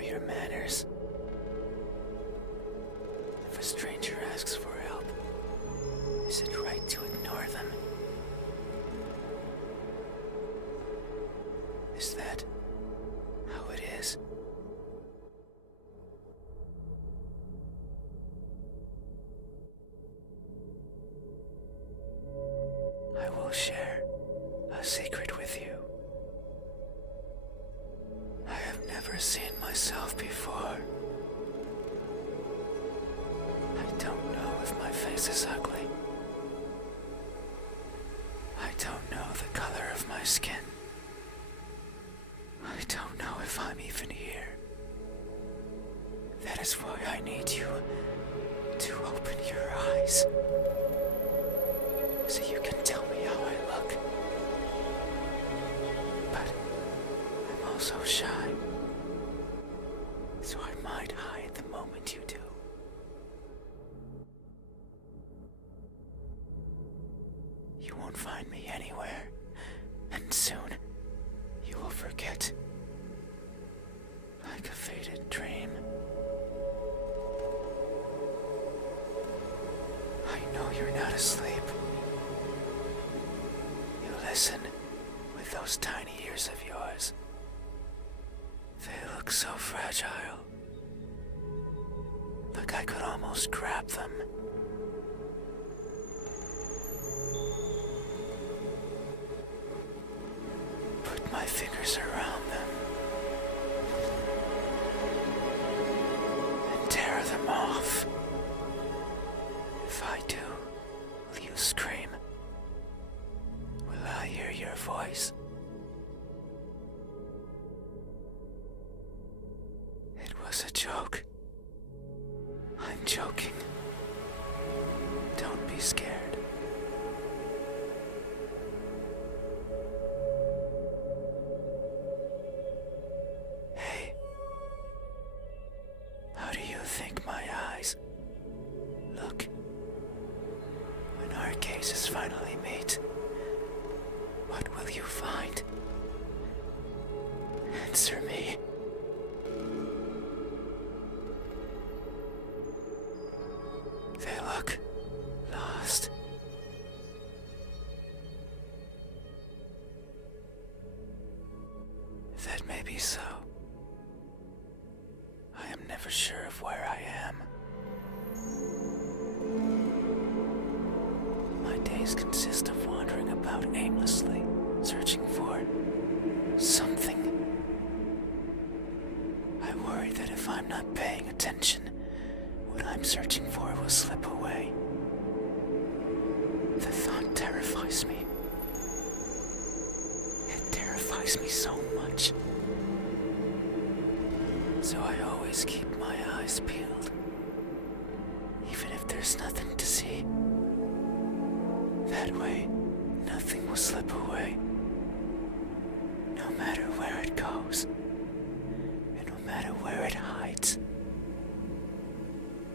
are your manners? If a stranger asks for help, is it right to ignore them? Is that how it is? I will share a secret with you. I have never seen myself before. I don't know if my face is ugly. I don't know the color of my skin. I don't know if I'm even here. That is why I need you to open your eyes, so you can tell me how I look. But I'm also shy, so I might hide the moment you do. You won't find me anywhere, and soon you will forget, like a faded dream. I know you're not asleep. You listen with those tiny ears of yours. They look so fragile. Like I could almost grab them. Put my fingers around them and tear them off. If I do, will you scream? Will I hear your voice? It was a joke. I'm joking. Don't be scared. Hey, how do you think my eyes look when our cases finally meet? What will you find? Answer me. They look lost. That may be so. I am never sure of where I am. My days consist of wandering about aimlessly, searching for something. I worry that if I'm not paying attention, what I'm searching for will slip away. The thought terrifies me. It terrifies me so much. So I always keep my eyes peeled, even if there's nothing to see. That way, nothing will slip away, no matter where it goes, and no matter where it hides.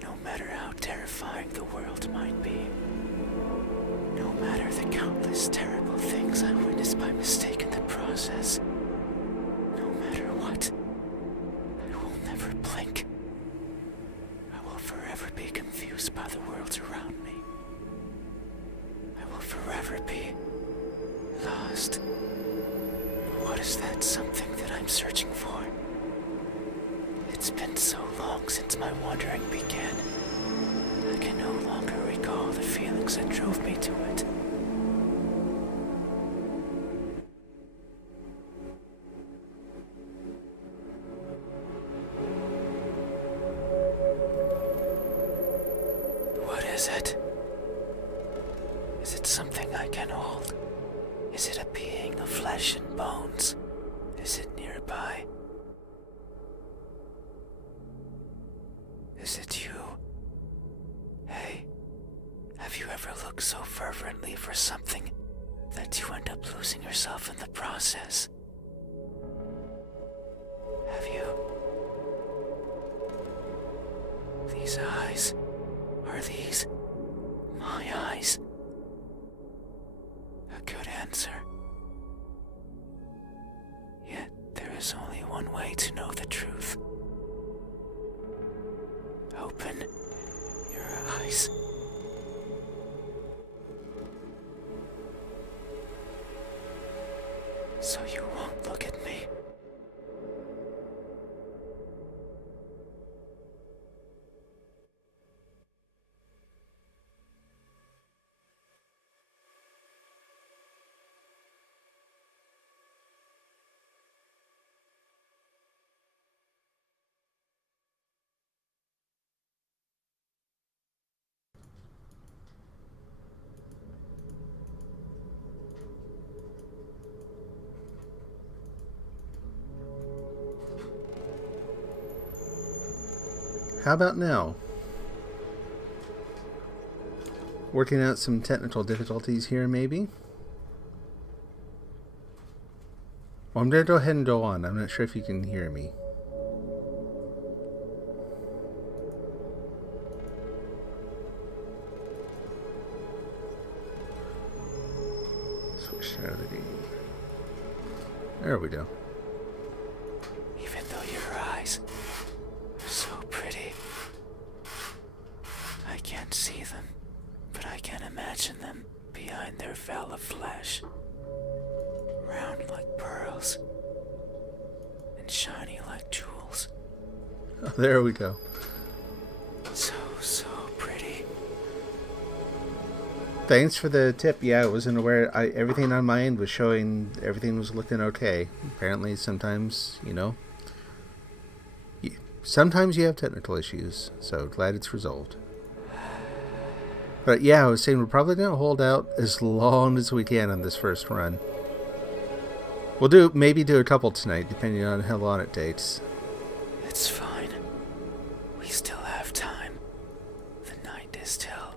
No matter how terrifying the world might be, no matter the countless terrible things I witnessed by mistake in the process, no matter what, I will never blink. I will forever be confused by the worlds around me. I will forever be lost. What is that something that I'm searching for? It's been so long since my wandering began. I can no longer recall the feelings that drove me to it. What is it? Is it something I can hold? Is it a being of flesh and bones? Is it nearby? Is it you? Hey, have you ever looked so fervently for something that you end up losing yourself in the process? Have you? These eyes, are these my eyes? A good answer. Yet there is only one way to know the truth. open your eyes. So you won't look at me. How about now? Working out some technical difficulties here, maybe? Well, I'm going to go ahead and go on. I'm not sure if you can hear me. Switch out of the game. There we go. Even though your eyes are so pretty, I can't see them, but I can imagine them behind their veil of flesh. Round like pearls, and shiny like jewels. Oh, there we go. So pretty. Thanks for the tip. Yeah, I wasn't aware. Everything on my end was showing everything was looking okay. Apparently, sometimes, sometimes you have technical issues. So glad it's resolved. But yeah, I was saying we're probably going to hold out as long as we can on this first run. We'll maybe do a couple tonight, depending on how long it takes. It's fine. We still have time. The night is still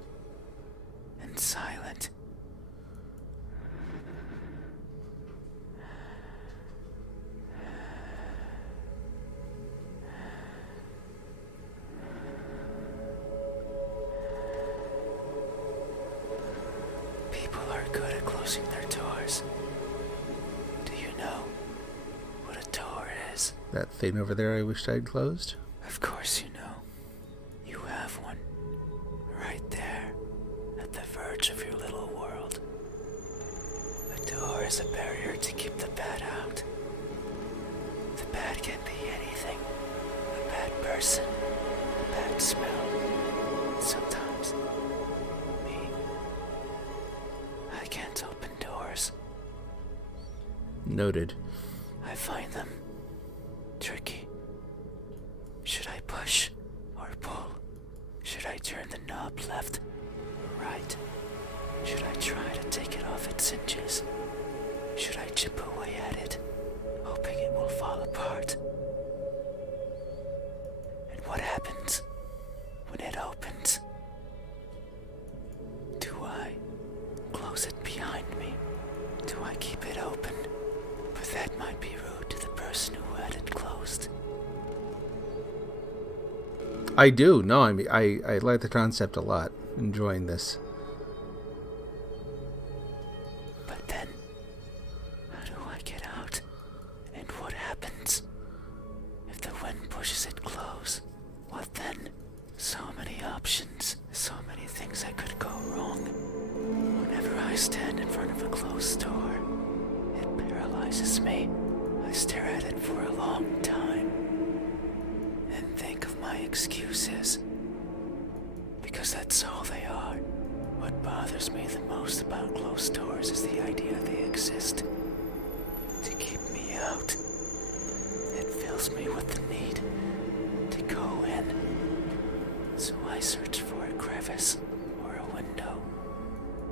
and silent. People are good at closing their doors. Do you know what a door is? That thing over there I wished I'd closed? Of course you know. You have one. Right there, at the verge of your little world. A door is a barrier to keep the bad out. The bad can be anything. A bad person, a bad smell. Sometimes, me. I can't open doors. Noted. I find them tricky. Should I push or pull? Should I turn the knob left or right? Should I try to take it off its hinges? Should I chip away at it, hoping it will fall apart? And what happens when it opens? Do I close it behind me? Do I keep it open? But that might be rude to the person who had it closed. I do. No, I like the concept a lot. Enjoying this. But then, how do I get out? And what happens? If the wind pushes it close, what then? So many options, so many things that could go wrong. Whenever I stand in front of a closed door, it paralyzes me. I stare at it for a long time and think of my excuses. Because that's all they are. What bothers me the most about closed doors is the idea they exist to keep me out. It fills me with the need to go in. So I search for a crevice or a window.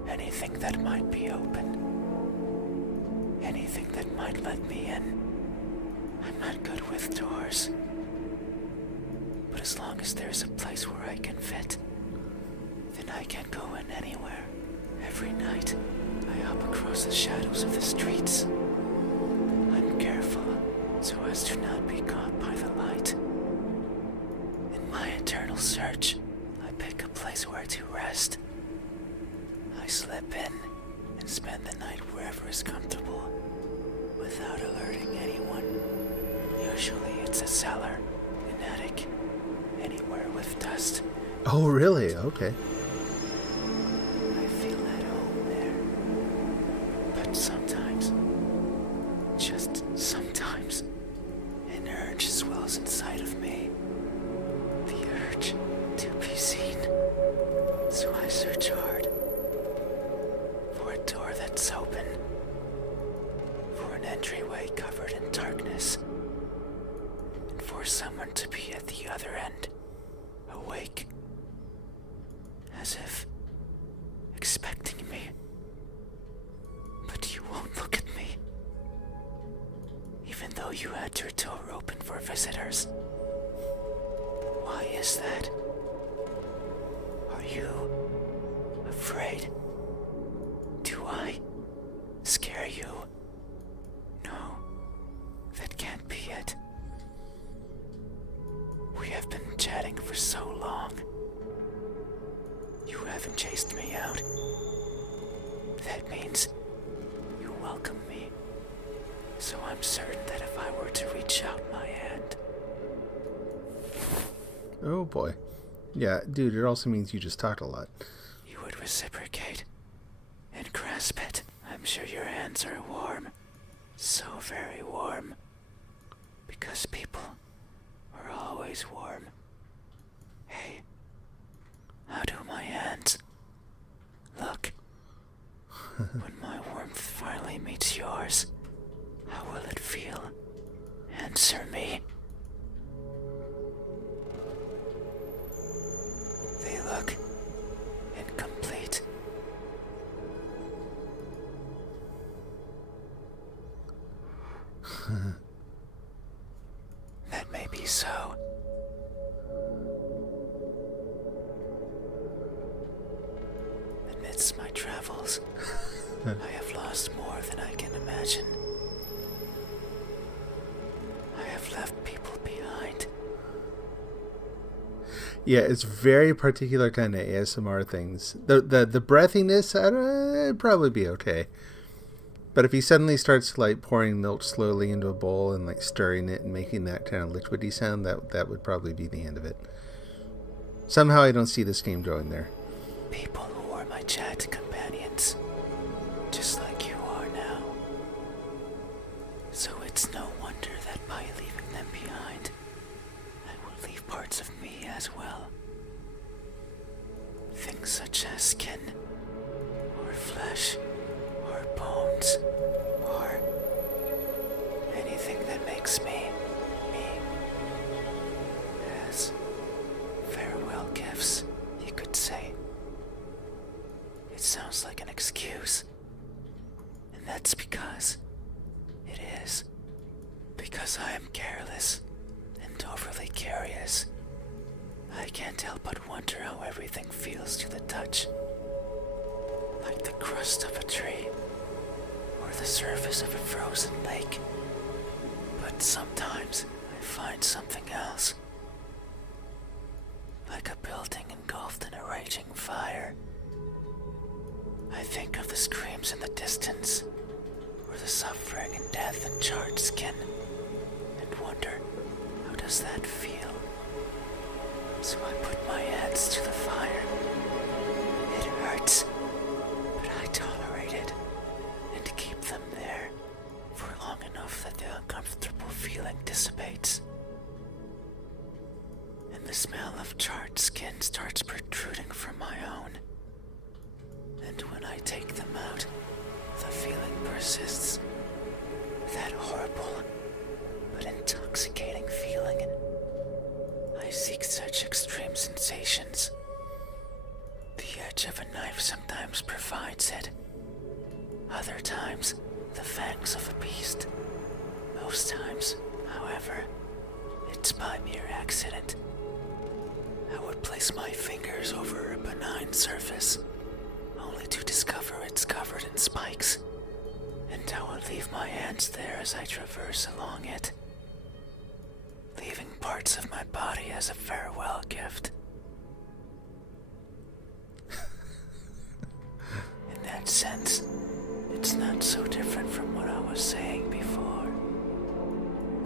Anything that might be open. Anything that might let me in. I'm not good with doors. But as long as there's a place where I can fit, then I can go in anywhere. Every night, I hop across the shadows of the streets. I'm careful so as to not be caught by the light. In my eternal search, I pick a place where to rest. I slip in and spend the night wherever is comfortable, without alerting anyone. Usually it's a cellar, an attic, anywhere with dust. Oh, really? Okay. I feel at home there. But sometimes, just sometimes, an urge swells inside of me. The urge to be seen. So I search hard for a door that's open, for an entryway covered in darkness, and for someone to be at the other end, awake, as if expecting me. But you won't look at me, even though you had your door open for visitors. Why is that? Are you afraid? Do I scare you? No, that can't be it. We have been chatting for so long. You haven't chased me out. That means you welcome me. So I'm certain that if I were to reach out my hand, Oh, boy. Yeah, dude, it also means you just talked a lot. you would reciprocate and grasp it. I'm sure your hands are warm. So very warm. Because people are always warm. Hey, how do my hands look? When my warmth finally meets yours, how will it feel? Answer me. They look incomplete. That may be so. Amidst my travels, I have lost more than I can imagine. I have left people behind. Yeah, it's very particular kind of ASMR things. The breathiness, it'd probably be okay. But if he suddenly starts like pouring milk slowly into a bowl and like stirring it and making that kind of liquidy sound, that would probably be the end of it. Somehow I don't see this game going there. People who are my chat companions, just like you are now. So it's no wonder that by leaving them behind, I will leave parts of me as well. Things such as skin, or flesh, or bones, or anything that makes me, me. As farewell gifts, you could say. It sounds like an excuse. And that's because it is. Because I am careless and overly curious. I can't help but wonder how everything feels to the touch. Like the crust of a tree, or the surface of a frozen lake. But sometimes I find something else. Like a building engulfed in a raging fire. I think of the screams in the distance, or the suffering and death in charred skin, and wonder, how does that feel? So I put my hands to the fire. It hurts, but I tolerate it, and keep them there for long enough that the uncomfortable feeling dissipates. And the smell of charred skin starts protruding from my own. And when I take them out, the feeling persists. That horrible but intoxicating feeling. I seek such extreme sensations. The edge of a knife sometimes provides it. Other times, the fangs of a beast. Most times, however, it's by mere accident. I would place my fingers over a benign surface, only to discover it's covered in spikes, and I will leave my hands there as I traverse along it, leaving parts of my body as a farewell gift. In that sense, it's not so different from what I was saying before.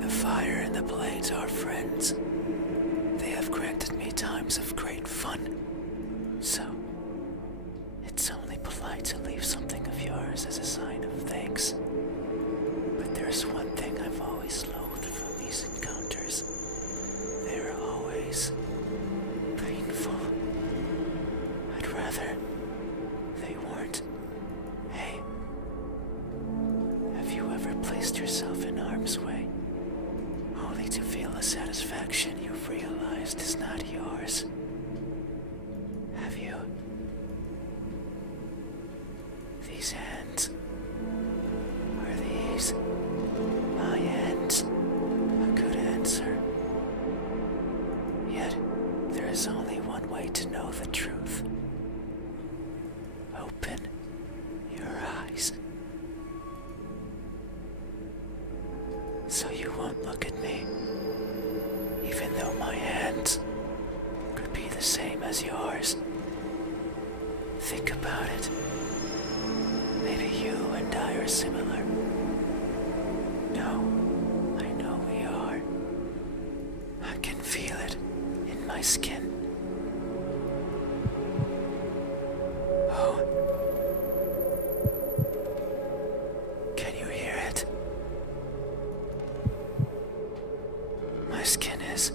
The fire and the blades are friends. They have granted me time times of great fun. So, it's only polite to leave something of yours as a sign of thanks. But there's one thing I've always loathed from these encounters. They're always painful. I'd rather they weren't. Hey, have you ever placed yourself in harm's way, only to feel a satisfaction you've realized is not yours? Have you? These hands. Are these my hands? A good answer. Yet, there is only one way to know the truth. Open your eyes. So you won't look at me, even though my hands could be the same as yours. Think about it. Maybe you and I are similar. No, I know we are. I can feel it in my skin. Oh. Can you hear it? My skin is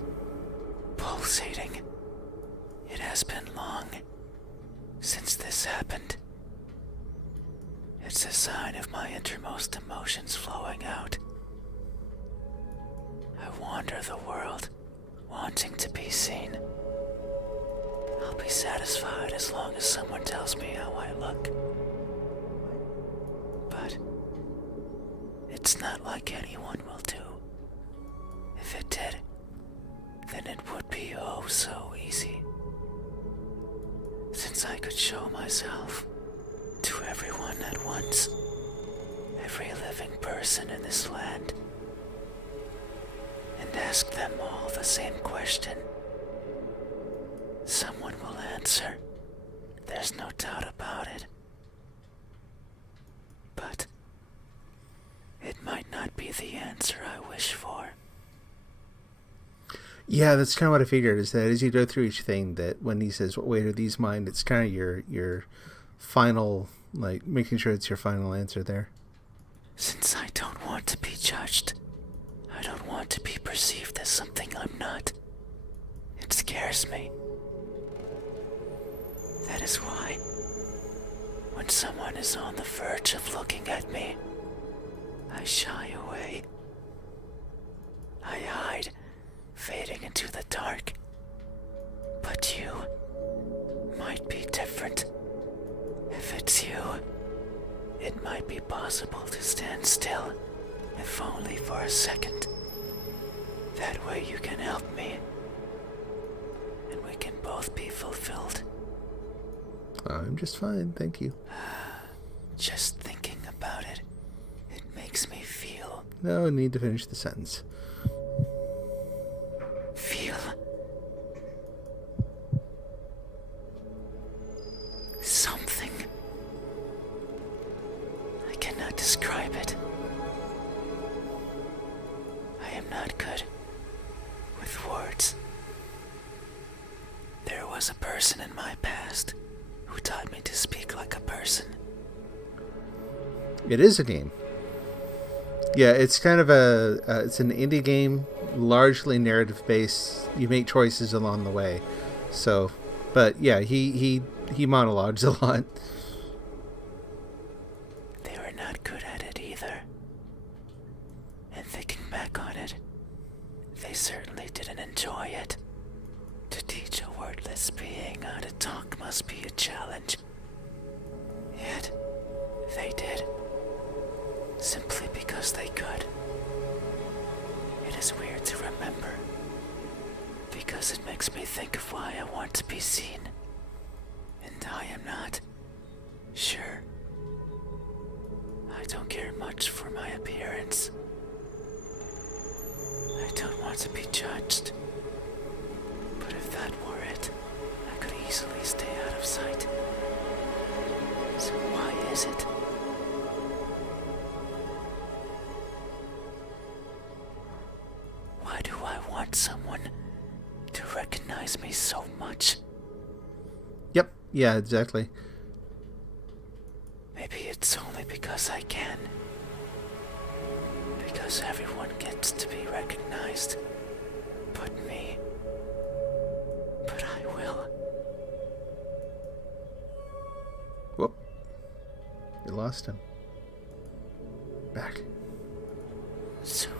pulsating. It has been long since this happened. It's a sign of my innermost emotions flowing out. I wander the world, wanting to be seen. I'll be satisfied as long as someone tells me how I look. But it's not like anyone will do. If it did, then it would be oh so easy. Since I could show myself to everyone at once, every living person in this land, and ask them all the same question. Someone will answer, there's no doubt about it. But it might not be the answer I wish for. Yeah, that's kind of what I figured, is that as you go through each thing, that when he says, what weight are these mine, it's kind of your final, like, making sure it's your final answer there. Since I don't want to be judged, I don't want to be perceived as something I'm not. It scares me. That is why, when someone is on the verge of looking at me, I shy away. I hide, fading into the dark. But you might be different. If it's you, it might be possible to stand still, if only for a second. That way you can help me, and we can both be fulfilled. I'm just fine, thank you. Just thinking about it, it makes me feel... No need to finish the sentence. Feel... something. I cannot describe it. I am not good with words. There was a person in my past who taught me to speak like a person. It is a game. Yeah, it's kind of it's an indie game, largely narrative based. You make choices along the way. So, but yeah, he monologues a lot. They were not good at it either. And thinking back on it, they certainly didn't enjoy it. To teach a wordless being how to talk must be a challenge. Yet, they did. Simply because they could. It is weird to remember, because it makes me think of why I want to be seen. And I am not. Sure. I don't care much for my appearance. I don't want to be judged. But if that were it, I could easily stay out of sight. So why is it? Why do I want someone to recognize me so much. Yep, yeah, exactly. Maybe it's only because I can. Because everyone gets to be recognized. But me. But I will. Whoop. You lost him. Back. Soon.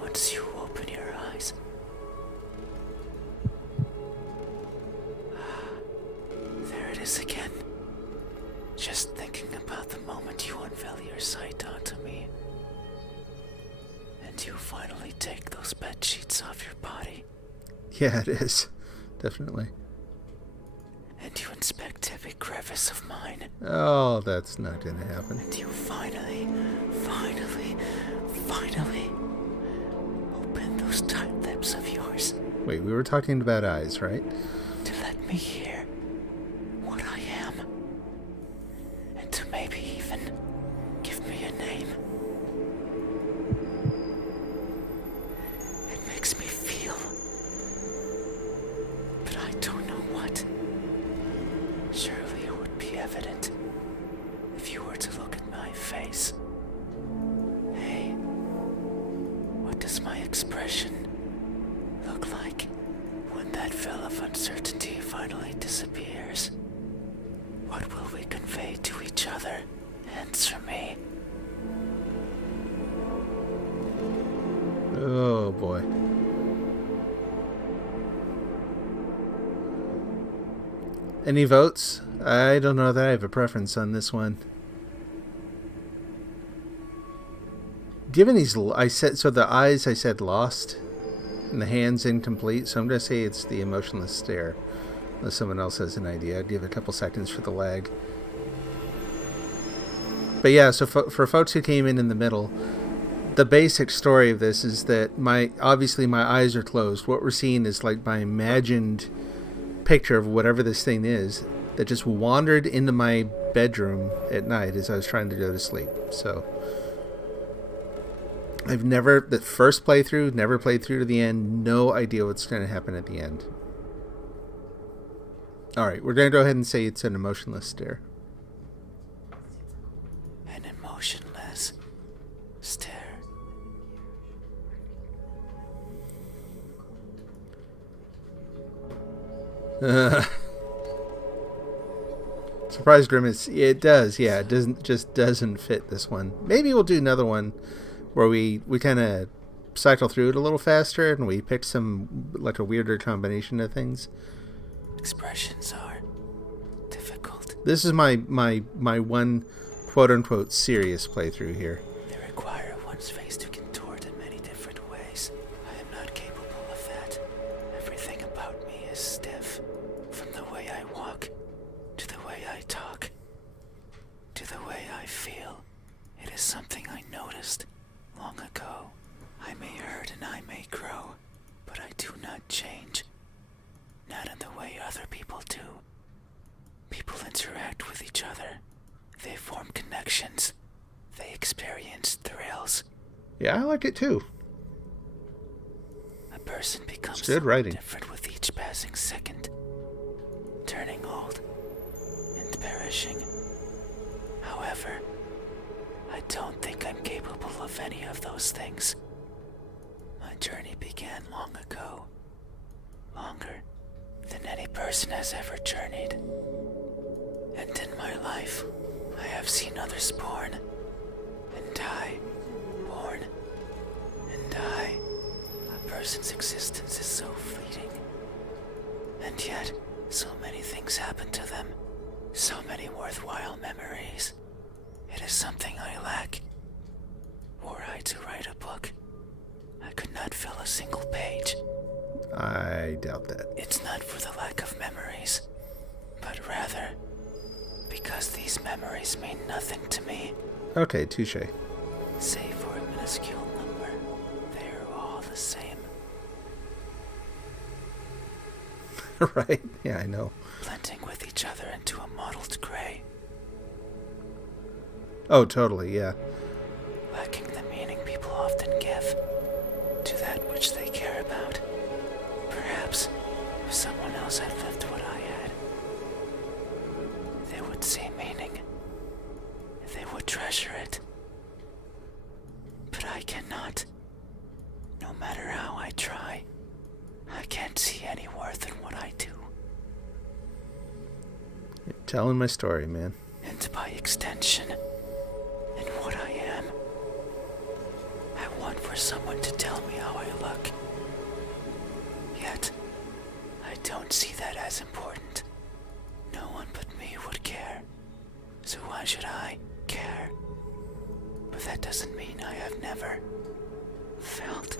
Once you open your eyes. There it is again. Just thinking about the moment you unveil your sight onto me. And you finally take those bed sheets off your body. Yeah, it is. Definitely. And you inspect every crevice of mine. Oh, that's not gonna happen. And you finally open those tight lips of yours. Wait, we were talking about eyes, right? To let me hear what I am. And to maybe even give me a name. It makes me feel. But I don't know what. Surely it would be evident if you were to look at my face. Hey, what does my expression look like when that veil of uncertainty finally disappears? What will we convey to each other? Answer me. Oh, boy. Any votes? I don't know that I have a preference on this one. Given these, I said, so the eyes I said lost, and the hands incomplete, so I'm going to say it's the emotionless stare. Unless someone else has an idea. I'd give it a couple seconds for the lag. But yeah, so for folks who came in the middle, the basic story of this is that obviously my eyes are closed. What we're seeing is like my imagined picture of whatever this thing is that just wandered into my bedroom at night as I was trying to go to sleep. So I've never, the first playthrough, never played through to the end, no idea what's going to happen at the end. Alright, we're going to go ahead and say it's an emotionless stare. An emotionless stare. Surprise grimace. It does, yeah. It doesn't fit this one. Maybe we'll do another one where we kind of cycle through it a little faster and we pick some, like a weirder combination of things. Expressions are difficult. This is my one quote-unquote serious playthrough here. They require one's face to contort in many different ways. I am not capable of that. Everything about me is stiff. From the way I walk, to the way I talk, to the way I feel. It is something I noticed long ago. I may hurt and I may grow, but I do not change. Not in the way other people do. People interact with each other. They form connections. They experience thrills. Yeah, I like it too. A person becomes It's good writing. different with each passing second, turning old and perishing. However, I don't think I'm capable of any of those things. My journey began long ago. Longer than any person has ever journeyed. And in my life, I have seen others born and die, born and die. A person's existence is so fleeting. And yet, so many things happen to them, so many worthwhile memories. It is something I lack. Were I to write a book, I could not fill a single page. I doubt that. It's not for the lack of memories, but rather because these memories mean nothing to me. Okay, touche. Save for a minuscule number, they are all the same. Right? Yeah, I know. Blending with each other into a mottled gray, Oh, totally, yeah. lacking the meaning people often give to that which they care about. else had lived what I had, they would see meaning. They would treasure it. But I cannot. No matter how I try, I can't see any worth in what I do. You're telling my story, man. And by extension, in what I am, I want for someone to tell me how I look. Yet, I don't see that as important. No one but me would care. So why should I care? But that doesn't mean I have never felt.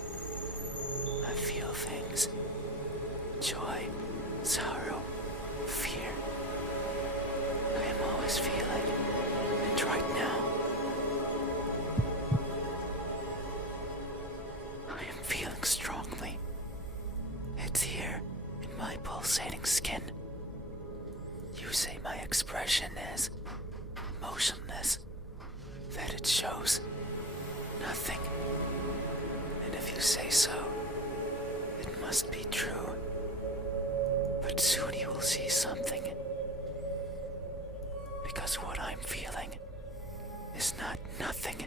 I feel things. Joy, sorrow, fear. I am always feeling. And right now, I am feeling strongly. It's here in my pulsating skin. You say my expression is motionless, that it shows nothing. And if you say so, it must be true. But soon you will see something. Because what I'm feeling is not nothing.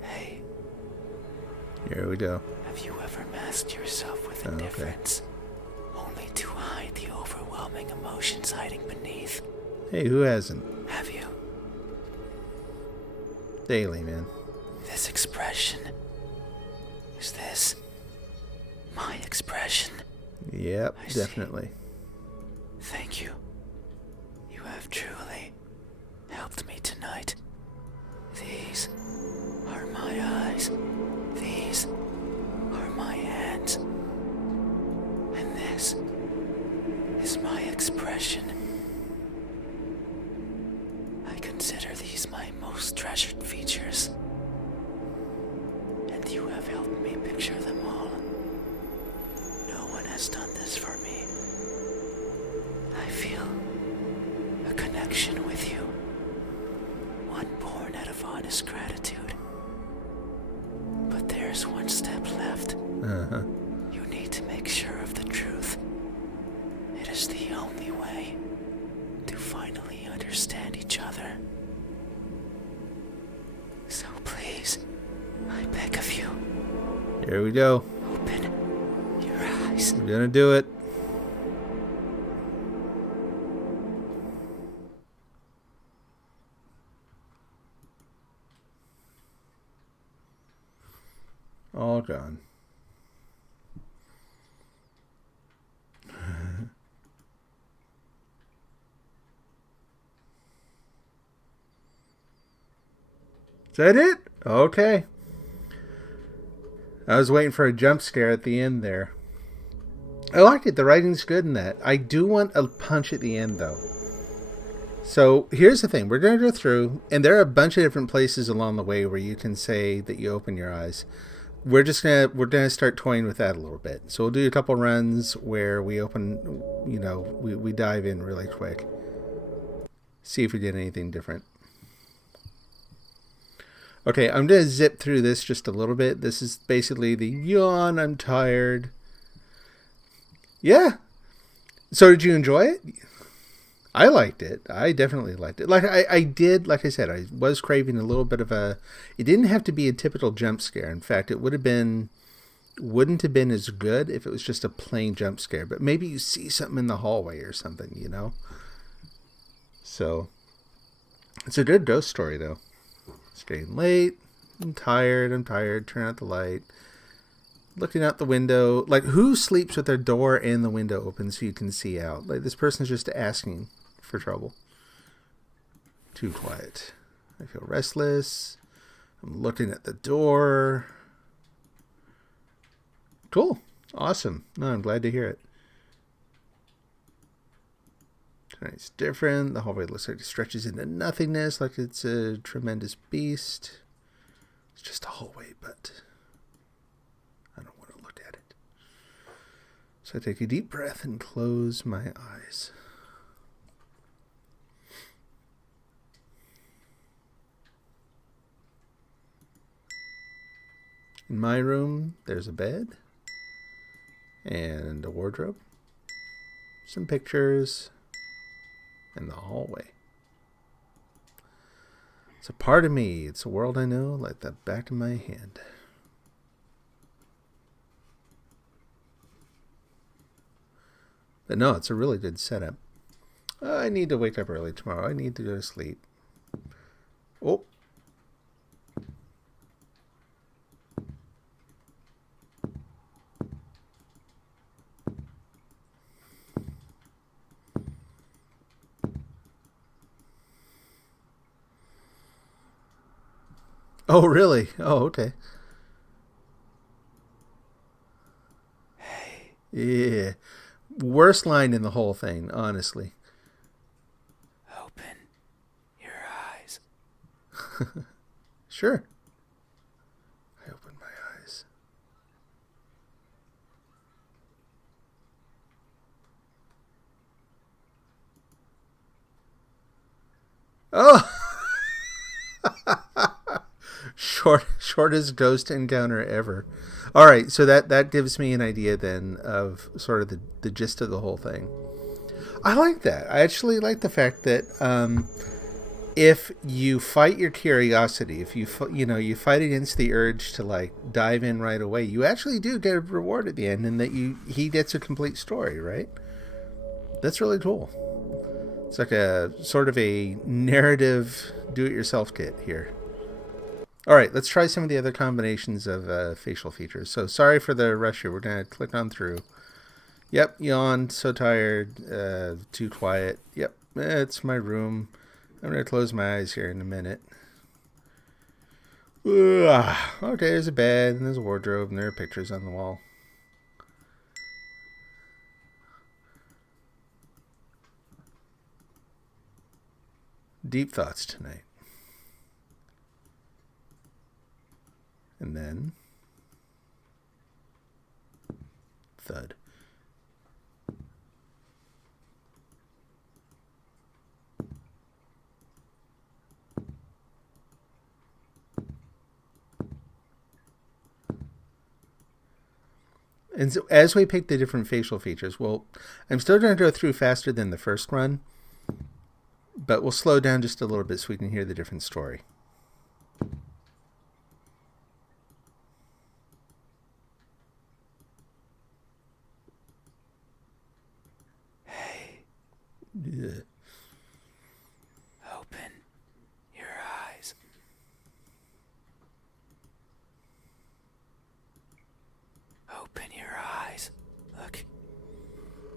Hey. Here we go. Have you ever masked yourself with indifference? Only to hide the overwhelming emotions hiding beneath? Hey, who hasn't? Have you? Daily, man. This expression. Is this my expression? Yep, I see. definitely. Thank you. You have truly helped me tonight. These are my eyes. These are my hands. And this is my expression. I consider these my most treasured features. And you have helped me picture them all. No one has done this for me. I feel a connection with you. One born out of honest gratitude. But there's one step left. Uh-huh. You need to make sure of the truth. It is the only way to finally understand each other. So please, I beg of you, Here we go. open your eyes. We're gonna do it. All gone. Is that it? Okay. I was waiting for a jump scare at the end there. I liked it. The writing's good in that. I do want a punch at the end, though. So here's the thing. We're going to go through, and there are a bunch of different places along the way where you can say that you open your eyes. We're gonna start toying with that a little bit. So we'll do a couple runs where we open, we dive in really quick. See if we did anything different. Okay, I'm going to zip through this just a little bit. This is basically the yawn, I'm tired. Yeah. So did you enjoy it? I liked it. I definitely liked it. Like I said, I was craving a little bit of a, it didn't have to be a typical jump scare. In fact, it wouldn't have been as good if it was just a plain jump scare. But maybe you see something in the hallway or something, So, it's a good ghost story, though. It's getting late. I'm tired. Turn out the light. Looking out the window. Like, who sleeps with their door and the window open so you can see out? Like, this person's just asking for trouble. Too quiet. I feel restless. I'm looking at the door. Cool. Awesome. No, I'm glad to hear it. Tonight's different. The hallway looks like it stretches into nothingness, like it's a tremendous beast. It's just a hallway, but I don't want to look at it. So I take a deep breath and close my eyes. In my room, there's a bed and a wardrobe. some pictures, and the hallway. It's a part of me. It's a world I know like the back of my hand. But no, it's a really good setup. I need to wake up early tomorrow. I need to go to sleep. Oh. Oh, really? Oh, okay. Hey. Yeah. Worst line in the whole thing, honestly. Open your eyes. Sure. I open my eyes. Oh! Shortest ghost encounter ever. All right, so that gives me an idea then of sort of the gist of the whole thing. I like that. I actually like the fact that if you fight your curiosity, if you you fight against the urge to like dive in right away, you actually do get a reward at the end, and that he gets a complete story, right? That's really cool. It's like a sort of a narrative do-it-yourself kit here. All right, let's try some of the other combinations of facial features. So sorry for the rush here. We're going to click on through. Yep, yawned, so tired, too quiet. Yep, it's my room. I'm going to close my eyes here in a minute. Okay, there's a bed, and there's a wardrobe, and there are pictures on the wall. Deep thoughts tonight. And then thud. And so as we pick the different facial features, well, I'm still going to go through faster than the first run, but we'll slow down just a little bit so we can hear the different story. Yeah. Open your eyes. Open your eyes. Look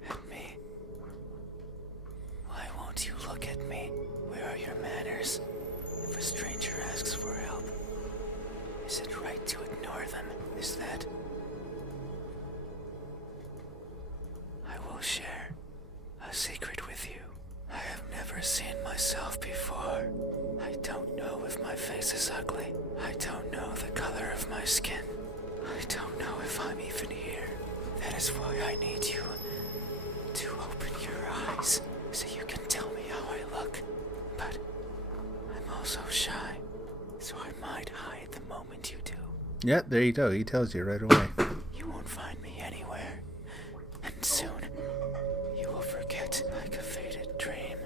at me. Why won't you look at me? Where are your manners? If a stranger asks for help, is it right to ignore them? Is that... I will share a secret with you. I have never seen myself before. I don't know if my face is ugly. I don't know the color of my skin. I don't know if I'm even here. That is why I need you to open your eyes so you can tell me how I look. But I'm also shy, so I might hide the moment you do. Yeah, there you go. He tells you right away. You won't find me anywhere. And soon, you will forget like a faded dream.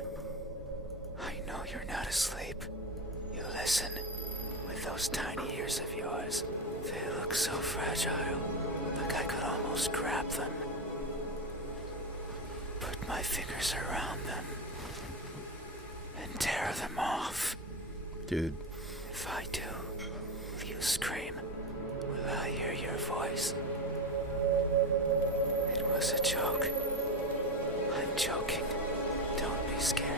I know you're not asleep. You listen with those tiny ears of yours. They look so fragile, like I could almost grab them. Put my fingers around them and tear them off. Dude. If I do, will you scream? Will I hear your voice? It was a joke. I'm joking. Don't be scared.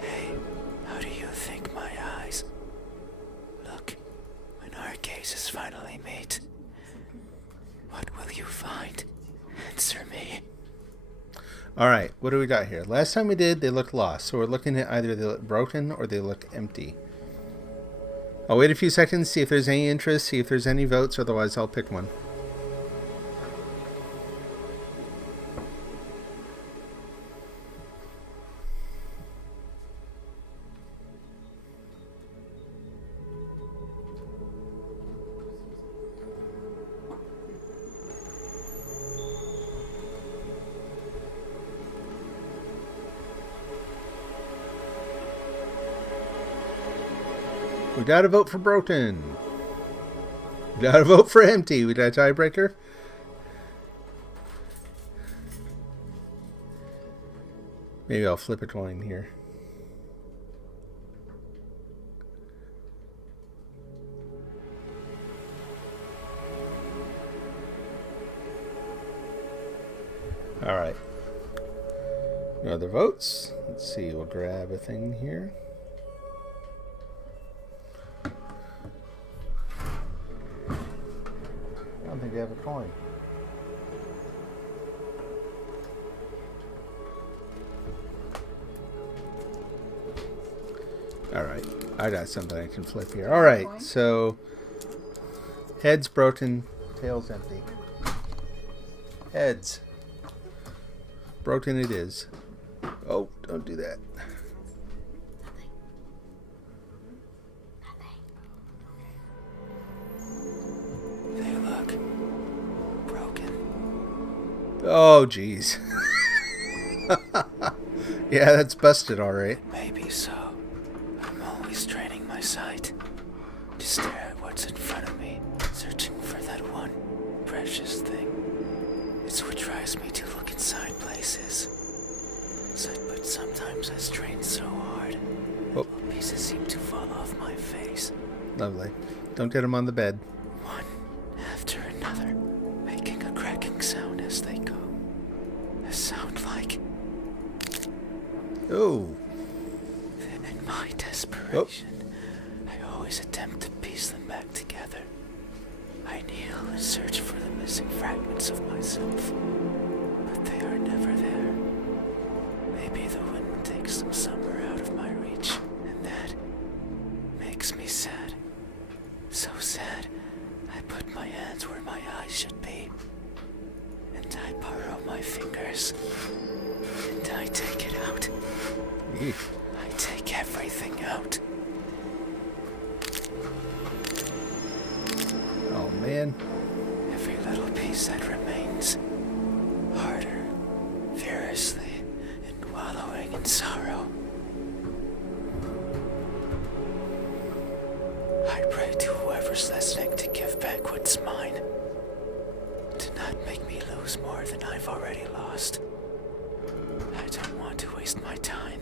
Hey, how do you think my eyes look when our gazes finally meet? What will you find? Answer me. All right, what do we got here? Last time we did, they looked lost. So we're looking at either they look broken or they look empty. I'll wait a few seconds, see if there's any interest, see if there's any votes. Otherwise, I'll pick one. We got to vote for Broten. We got to vote for Empty. We got a tiebreaker. Maybe I'll flip a coin here. All right. No other votes. Let's see. We'll grab a thing here. I don't think we have a coin. All right. I got something I can flip here. All right. So heads Broten, tails Empty. Heads. Broken it is. Oh, don't do that. They look broken. Oh, jeez. Yeah, that's busted, all right. Maybe so. I'm always training my sight to stare at what's in front of me, searching for that one precious thing. It's what drives me to look inside places. But sometimes I strain so hard, pieces seem to fall off my face. Lovely. Don't get them on the bed. One after another, making a cracking sound as they go. A sound like... Oh. In my desperation, I always attempt to piece them back together. I kneel and search for the missing fragments of myself, but they are never there. Maybe the wind takes them somewhere out of my reach, and that makes me sad. So sad, I put my hands where my eyes should be, and I borrow my fingers, and I take it out. Eek. I take everything out. Oh, man. Every little piece that remains, harder, furiously, and wallowing in sorrow. I pray to whoever's listening to give back what's mine. To not make me lose more than I've already lost. I don't want to waste my time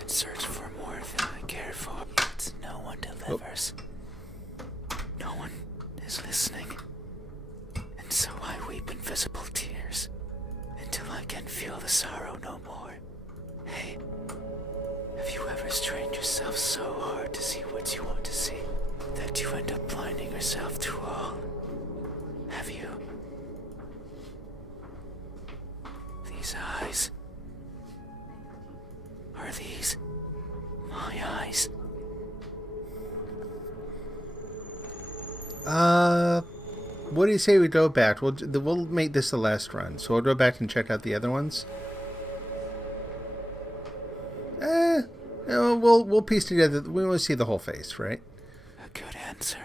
and search for more than I care for. Yet no one delivers. No one is listening. And so I weep invisible tears until I can feel the sorrow no more. Hey, have you ever strained yourself so hard to see what you want to see that you end up blinding yourself to all? Have you? These eyes. Are these my eyes? What do you say we go back? We'll make this the last run, so we'll go back and check out the other ones. No, we'll piece together. We want to see the whole face, right? A good answer.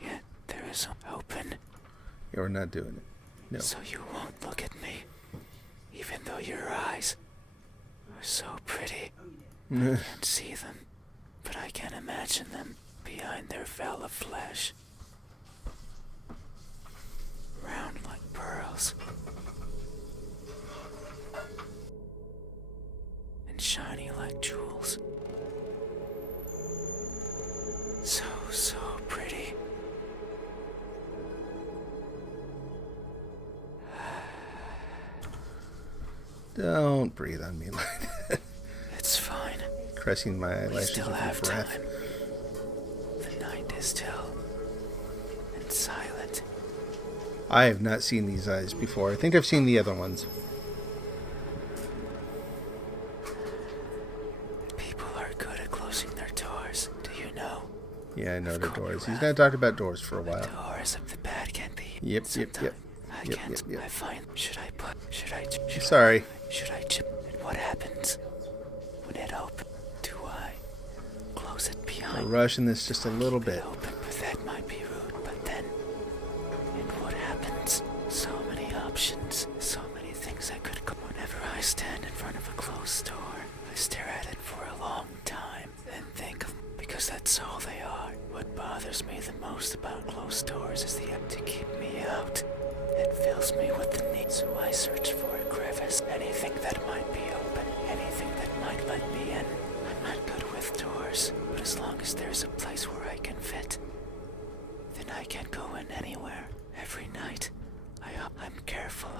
Yet there is open. Yeah, we're not doing it. No. So you won't look at me, even though your eyes are so pretty. I can't see them, but I can imagine them behind their veil of flesh. Round like pearls. And shiny like jewels. So pretty. Don't breathe on me like that. It's fine. Caressing my We eyelashes still with have your breath. time. The night is still and silent. I have not seen these eyes before. I think I've seen the other ones. People are good at closing their doors, do you know? Yeah, I know the doors. He's going to talk about doors for a while. Doors of the bad can be. Yep. I Yep, can't. yep. I find. Should I? Sorry. Should I chip? And what happens when it opens? Do I close it We're behind? rushing this just a little Keep it bit. open, but that might be rude. But then, and what happens? So many options. So many things I could go. Whenever I stand in front of a closed door, I stare at it for a long time and think of because that's so doors is the end to keep me out. It fills me with the need, so I search for a crevice, anything that might be open, anything that might let me in. I'm not good with doors, but as long as there's a place where I can fit, then I can go in anywhere. Every night, I'm careful.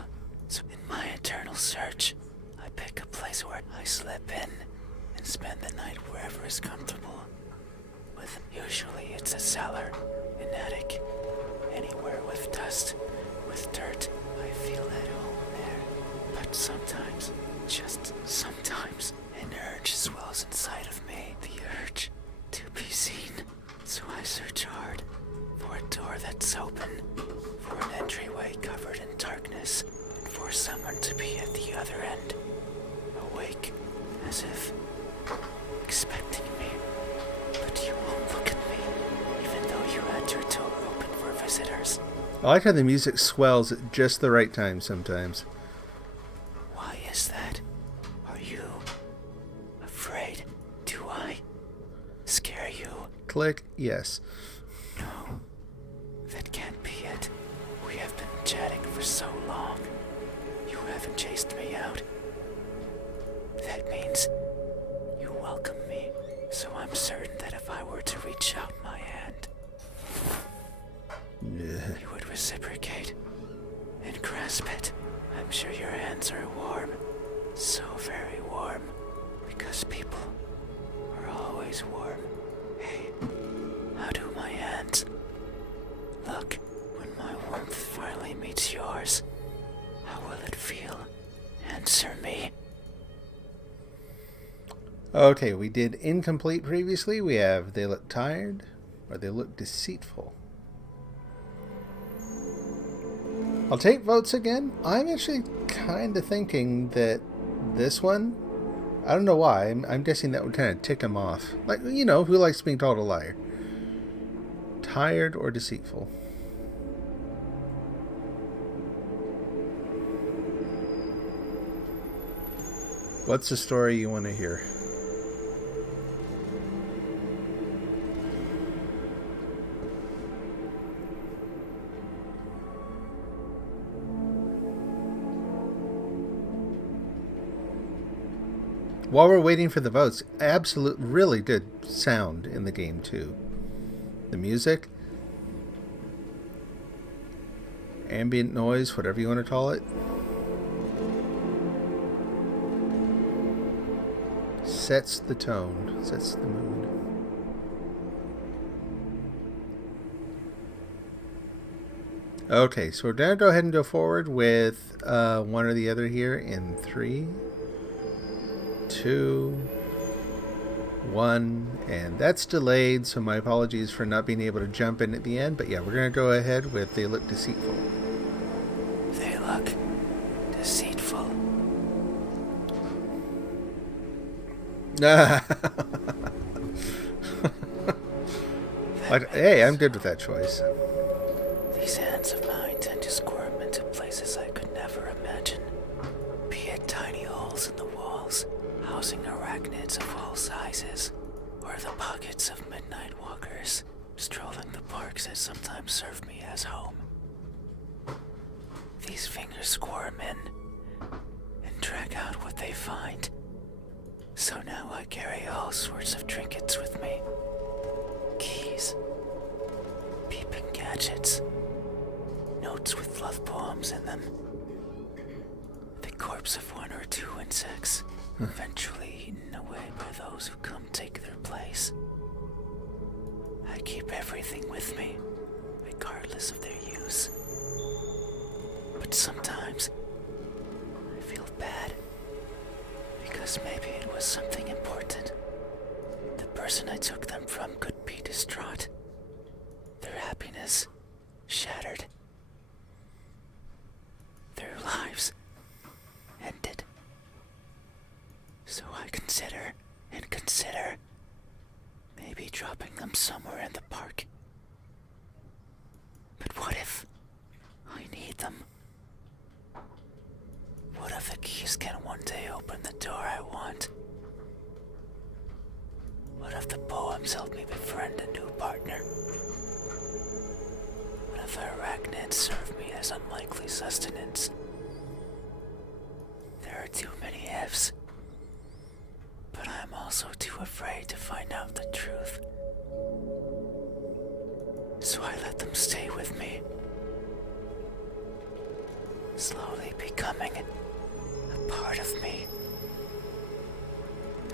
So in my eternal search, I pick a place where I slip in and spend the night wherever is comfortable. Usually it's a cellar, an attic, anywhere with dust, with dirt. I feel at home there. But sometimes, just sometimes, an urge swells inside of me. The urge to be seen. So I search hard for a door that's open, for an entryway covered in darkness, and for someone to be at the other end, awake, as if expecting me. But you won't look at me, even though you had your door open for visitors. I like how the music swells at just the right time sometimes. Why is that? Are you afraid? Do I scare you? Click, yes. No, that can't be it. We have been chatting for so long. You haven't chased me out. That means you welcome me, so I'm certain that if I were to reach out my hand, you would reciprocate and grasp it. I'm sure your hands are warm, so very warm, because people are always warm. Hey, how do my hands look when my warmth finally meets yours? How will it feel? Answer me. Okay, we did incomplete previously. We have they look tired or they look deceitful. I'll take votes again. I'm actually kind of thinking that this one, I don't know why, I'm guessing that would kind of tick him off. Like, you know, who likes being called a liar? Tired or deceitful? What's the story you want to hear? While we're waiting for the votes, absolute really good sound in the game too. The music, ambient noise, whatever you want to call it, sets the tone, sets the mood. Okay, so we're gonna go ahead and go forward with one or the other here in 3, 2, 1, and that's delayed, so my apologies for not being able to jump in at the end, but yeah, we're going to go ahead with They Look Deceitful. They look deceitful. Hey, I'm good with that choice. These hands of mine tend to squirm into places I could never imagine. Be it tiny holes in the walls, housing arachnids of all sizes, or the pockets of midnight walkers, strolling the parks that sometimes serve me as home. These fingers squirm in and drag out what they find. So now I carry all sorts of trinkets with me. Keys, peeping gadgets, notes with love poems in them, the corpse of one or two insects, eventually eaten away by those who come take their place. I keep everything with me, regardless of their use. But sometimes I feel bad, because maybe it was something important. The person I took them from could be distraught, their happiness shattered, their lives ended. So I consider maybe dropping them somewhere in the park. But what if I need them? What if the keys can one day open the door I want? What if the poems help me befriend a new partner? What if other arachnids serve me as unlikely sustenance. There are too many ifs. But I'm also too afraid to find out the truth. So I let them stay with me, slowly becoming a part of me,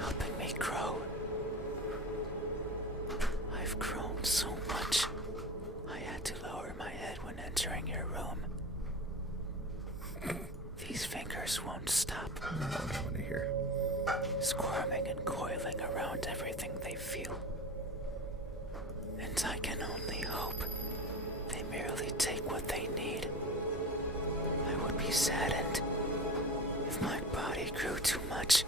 helping me grow. I've grown so much, I had to lower my head when entering your room. These fingers won't stop. I don't want to hear. Squirming and coiling around everything they feel. And I can only hope they merely take what they need. I would be saddened if my body grew too much,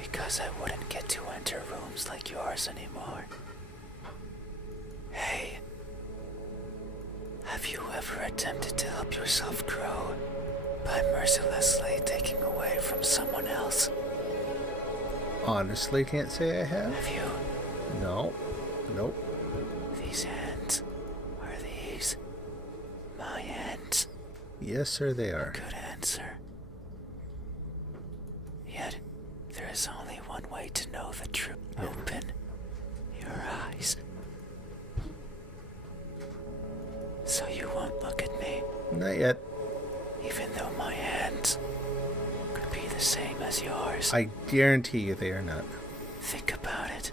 because I wouldn't get to enter rooms like yours anymore. Hey, have you ever attempted to help yourself grow by mercilessly taking away from someone else? Honestly, can't say I have. Have you? No. Nope. These hands, are these my hands? Yes, sir, they are. Good answer. Yet, there is only one way to know the truth. Yeah. Open your eyes. So you won't look at me, Not yet. even though my hands could be the same as yours. I guarantee you they are not. Think about it.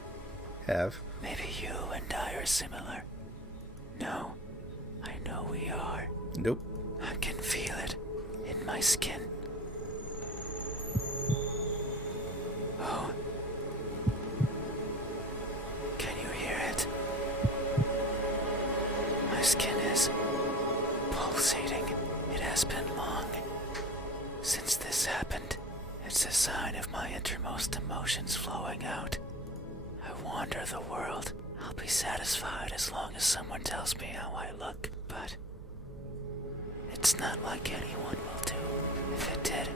Have. Maybe you and I are similar. No, I know we are. Nope. I can feel it in my skin. Oh. Can you hear it? My skin is pulsating. It has been long since this happened. It's a sign of my innermost emotions flowing out. I wander the world. I'll be satisfied as long as someone tells me how I look, but it's not like anyone will do. If it did,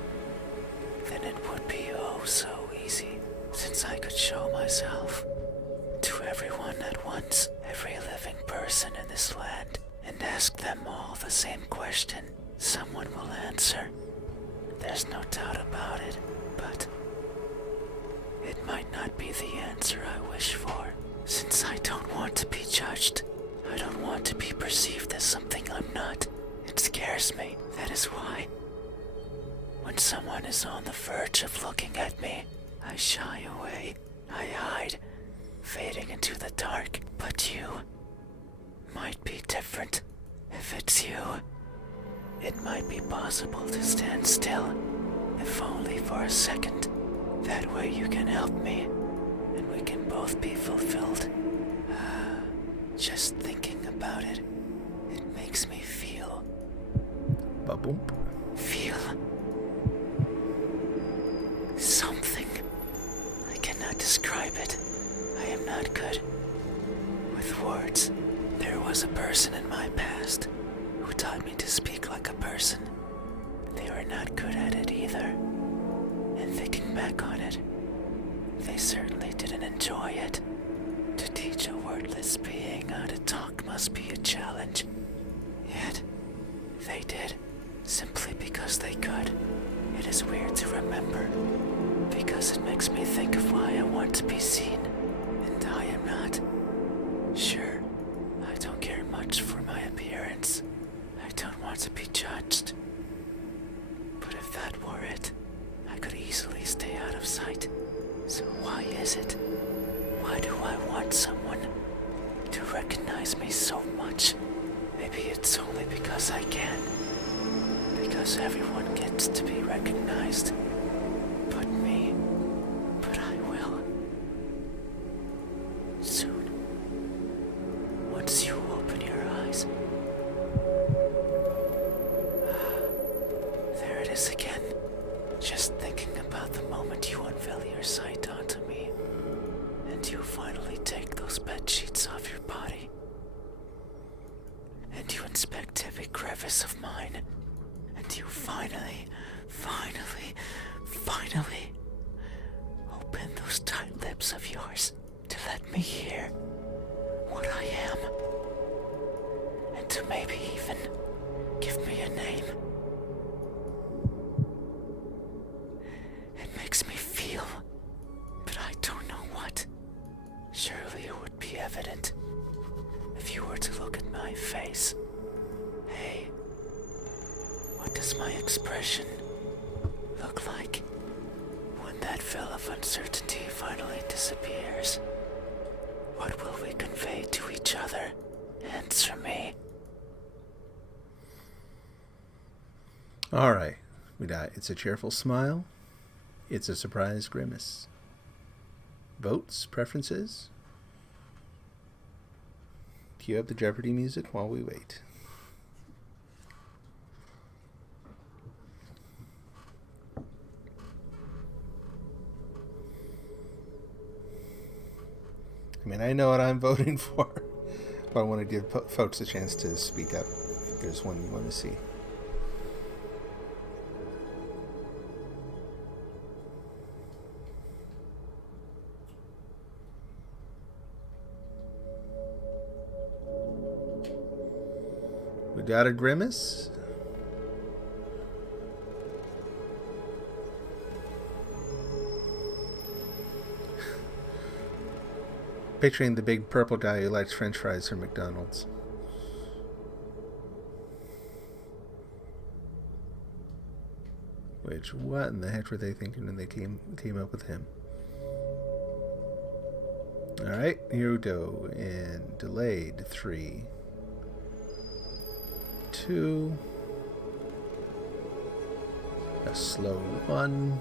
then it would be oh so easy, since I could show myself to everyone at once, every living person in this land, and ask them all the same question. Someone will answer. There's no doubt about it, but it might not be the answer I wish for, since I don't want to be judged. I don't want to be perceived as something I'm not. It scares me. That is why, when someone is on the verge of looking at me, I shy away. I hide, fading into the dark. But you might be different. If it's you, it might be possible to stand still, if only for a second. That way you can help me, and we can both be fulfilled. Just thinking about it, it makes me feel Ba-boom. something. I cannot describe it. I am not good with words. There was a person in my past who taught me to speak like a person. They were not good at it either. And thinking back on it, they certainly didn't enjoy it. To teach a wordless being how to talk must be a challenge. Yet, they did, simply because they could. It is weird to remember, because it makes me think of why I want to be seen, and I am not. Sure, I don't care much for my appearance. I don't want to be judged. But if that were it, I could easily stay out of sight. So why is it? Why do I want someone to recognize me so much? Maybe it's only because I can. Because everyone gets to be recognized. But me. But I will. Soon. Once you open your eyes. There it is again. Just thinking about the moment you unveil your sight onto me. And you finally take those bed sheets off your body. And you inspect every crevice of mine. And you finally open those tight lips of yours to let me hear what I am. And to maybe even give me a name. It makes me feel, but I don't know what. Surely it would be evident if you were to look at my face. Hey, what does my expression look like when that veil of uncertainty finally disappears? What will we convey to each other? Answer me. All right. We got It's a Cheerful Smile. It's a Surprise Grimace. Votes, preferences. Cue up the Jeopardy music while we wait. I mean, I know what I'm voting for, but I want to give folks a chance to speak up if there's one you want to see. We got a Grimace. Picturing the big purple guy who likes French fries from McDonald's. Which, what in the heck were they thinking when they came up with him? Alright, here we go. And delayed 3, 2, a slow 1,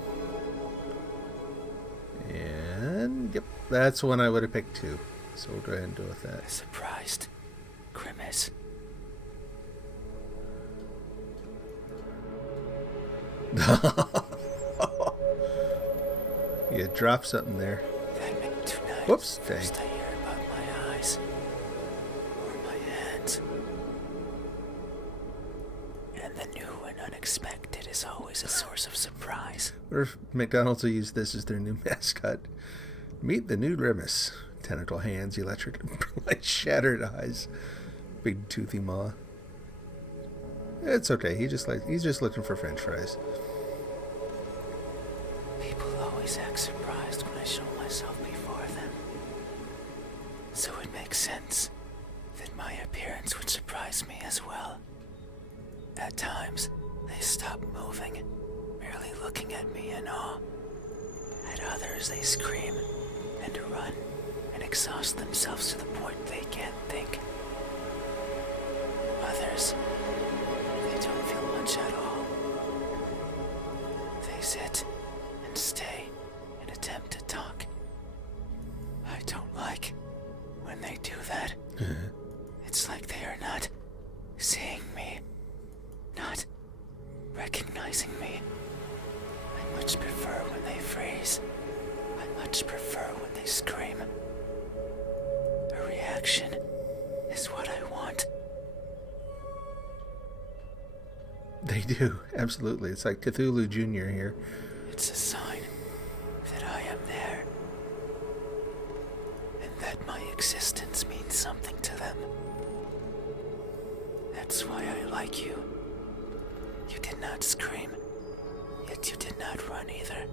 and yep, that's one I would have picked too. So we'll go ahead and go with that. Surprised Grimace. You dropped something there. Tonight, Whoops, first I hear about my eyes or my hands. And the new and unexpected is always a source of surprise. What if McDonald's will use this as their new mascot? Meet the new Grimace. Tentacle hands, electric light, shattered eyes, big toothy maw. It's okay. He's just looking for French fries. People always act surprised when I show myself before them. So it makes sense that my appearance would surprise me as well. At times, they stop moving, merely looking at me in awe. At others, they scream and run and exhaust themselves to the point they can't think. Others, they don't feel much at all. They sit and stay and attempt to talk. I don't like when they do that. It's like they are not seeing me, not recognizing me. I much prefer when they freeze. I much prefer when they scream. A reaction is what I want. They do, absolutely. It's like Cthulhu Jr. here. It's a sign that I am there, and that my existence means something to them. That's why I like you. You did not scream, yet you did not run either.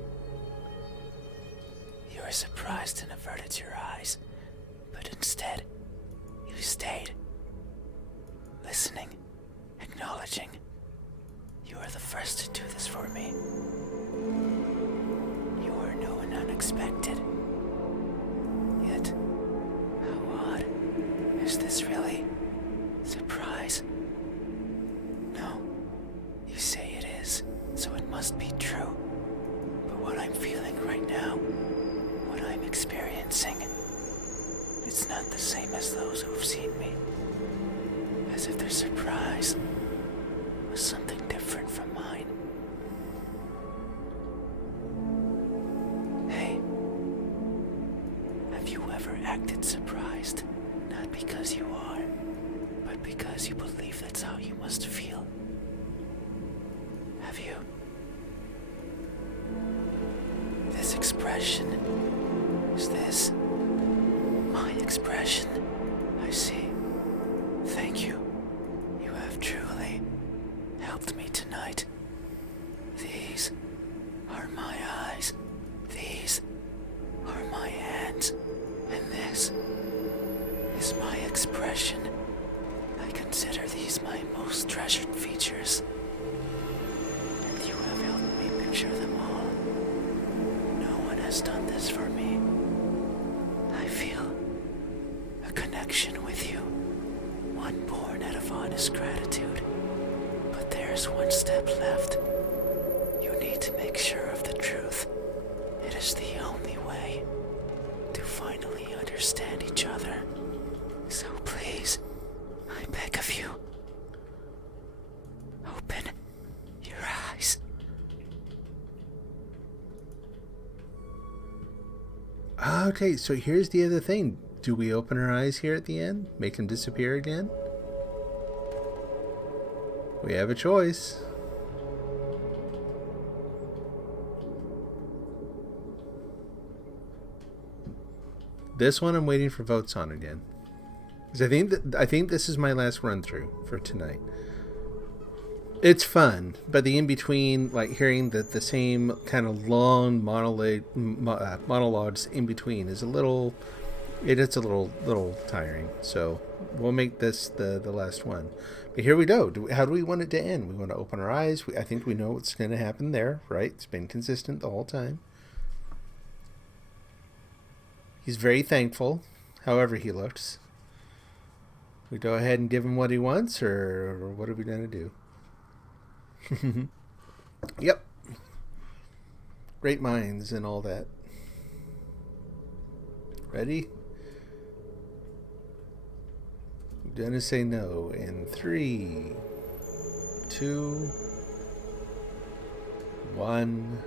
You were surprised and averted your eyes, but instead, you stayed, listening, acknowledging. You are the first to do this for me. You are new and unexpected. Yet, how odd. Is this really surprise? No. You say it is, so it must be true. But what I'm feeling right now, what I'm experiencing, it's not the same as those who've seen me. As if their surprise was something different from mine. Hey, have you ever acted surprised? Not because you are, but because you believe that's how you must feel. Have you? This expression, is this my expression? I see. Thank you. truly helped me tonight. These are my eyes. These are my hands. And this is my expression. I consider these my most treasured features. And you have helped me picture them all. No one has done this for me. I feel a connection with you, one born out of honest gratitude. But there's one step left. You need to make sure of the truth. It is the only way to finally understand each other. So please, I beg of you, open your eyes. Okay, so here's the other thing. Do we open our eyes here at the end? Make him disappear again? We have a choice. This one I'm waiting for votes on again. Because I think this is my last run through for tonight. It's fun, but the in between, like hearing the same kind of long monologues in between is a little tiring. So we'll make this the last one. But here we go. How do we want it to end? We want to open our eyes. I think we know what's going to happen there, right? It's been consistent the whole time. He's very thankful, however he looks. We go ahead and give him what he wants, or what are we going to do? Yep. Great minds and all that. Ready? We're going to say no in 3, 2, 1,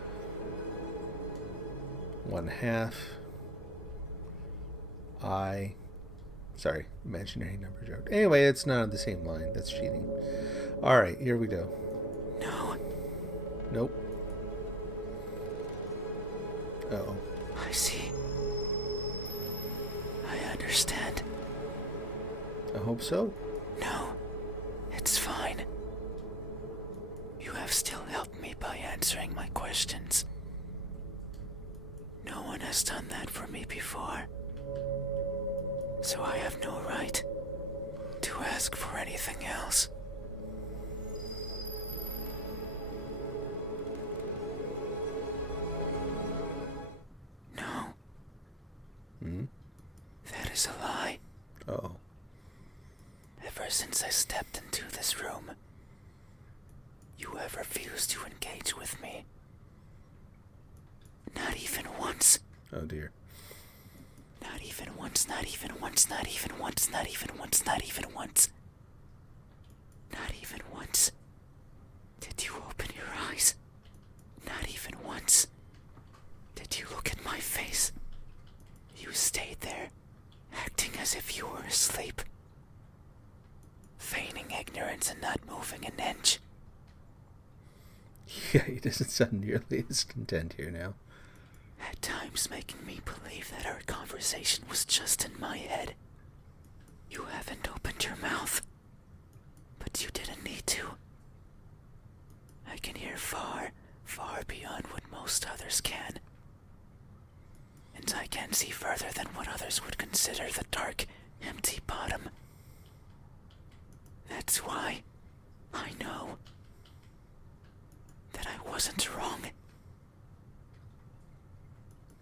1/2. Sorry, imaginary number joke. Anyway, it's not on the same line. That's cheating. Alright, here we go. No. Nope. Uh-oh. I see. I understand. I hope so. No, it's fine. You have still helped me by answering my questions. No one has done that for me before. So I have no right to ask for anything else. No. That is a lie. Uh-oh. Ever since I stepped into this room, you have refused to engage with me. Not even once. Oh dear. Not even once, not even once, not even once, not even once, not even once. Not even once did you open your eyes. Not even once did you look at my face. You stayed there, acting as if you were asleep, feigning ignorance and not moving an inch. Yeah, he doesn't sound nearly as content here now. At times making me believe that our conversation was just in my head. You haven't opened your mouth, but you didn't need to. I can hear far, far beyond what most others can. And I can see further than what others would consider the dark, empty bottom. That's why I know that I wasn't wrong.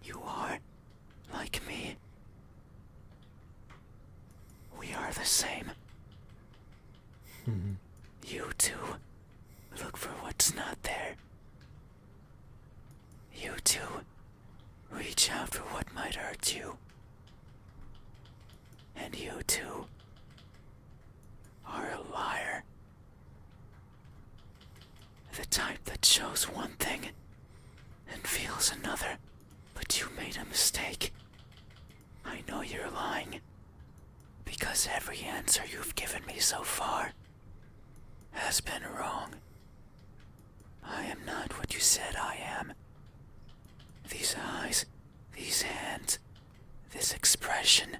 You are like me. We are the same. You too look for what's not there. You too reach out for what might hurt you. And you too are a liar. The type that shows one thing and feels another. But you made a mistake. I know you're lying. Because every answer you've given me so far has been wrong. I am not what you said I am. These eyes, these hands, this expression.